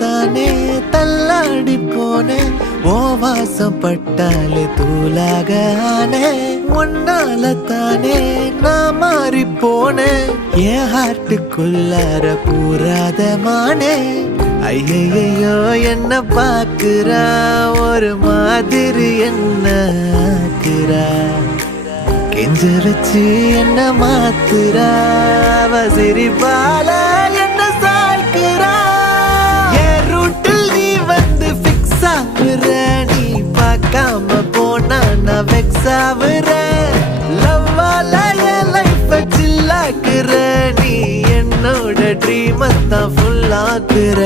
தானே தள்ளாடி போனேன் ஓ வாசம் பட்டாலே தூளாக ஆனே உன்னால தானே நான் மாறி போனேன் என் ஹார்ட்டுக்குள்ளார கூறாத மானே ஐயையோ என்ன பாக்குறா ஒரு மாதிரி என்ன ஆக்குறா கெஞ்ச வச்சு என்ன மாத்துறா அவ சிரிப்பால என்ன சாய்க்கிறா என் ரூட்டில் நீ வந்து ஃபிக்ஸ் ஆகுற நீ பார்க்காம போனா நான் வெக்ஸ் ஆகுற லவ்வால என் லைஃப் சில்லாக்குற நீ என்னோட ட்ரீம் தான் ஃபுல் ஆக்குற